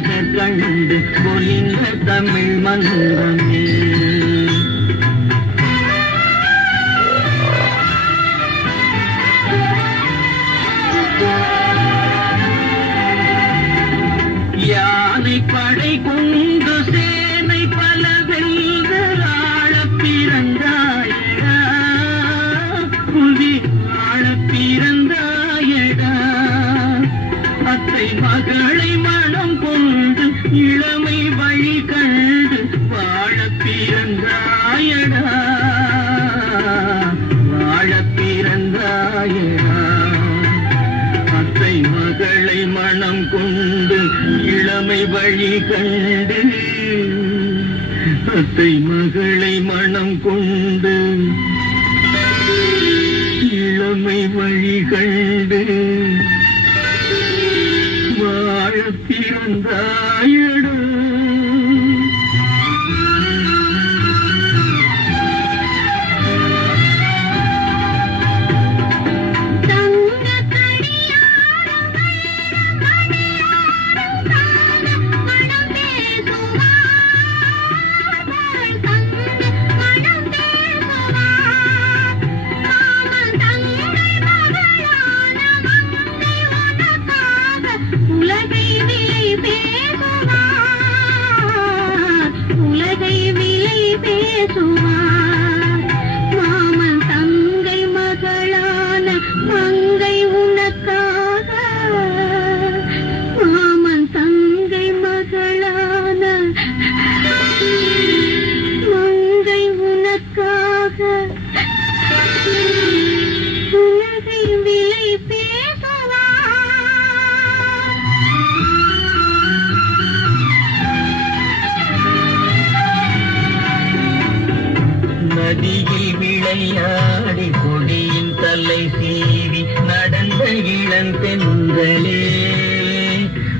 நகர் கண்டு பொலிந்த தமிழ் மன்றமே. யானை படை கொண்டு சேனை பல வென்று ஆழ பிறந்தாயடா, புவி ஆழ பிறந்தாயடா. அத்தை மகளை மனம் கொண்டு இளமை வழி கண்டு வாழ பிறந்தாயடா, வாழ பிறந்தாயடா. அத்தை மகளை மனம் கொண்டு இளமை வழி கண்டு, அத்தை மகளை மனம் கொண்டு இளமை வழி கண்டு வாழ பிறந்தாயடா. மாமன் தங்கை மகளான மங்கை உனக்காக, மாமன் தங்கை மகளான மங்கை உனக்காக உலகை விலை பேசுவா. நதியில் விளையாடி கொடியின் தலை சீவி நடந்த இளந்தென்றலே,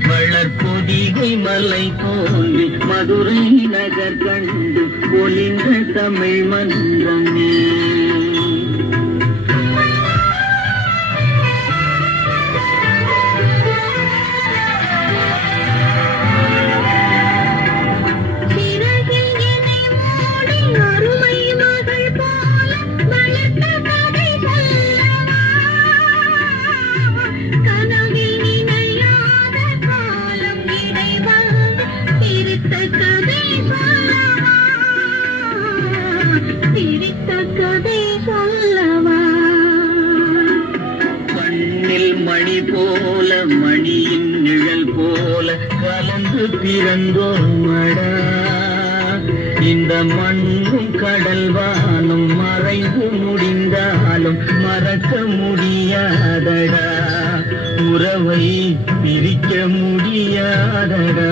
வளர்பொதிகை மலை தோன்றி மதுரை நகர் கண்டு பொலிந்த தமிழ் மன்றமே. கண்ணில் மணி போல மணியின் நிழல் போல கலந்து பிறந்தோமடா, இந்த மண்ணும் கடல் வானும் மறைந்து முடிந்தாலும் மறக்க முடியாதடா, உறவை பிரிக்க முடியாதடா.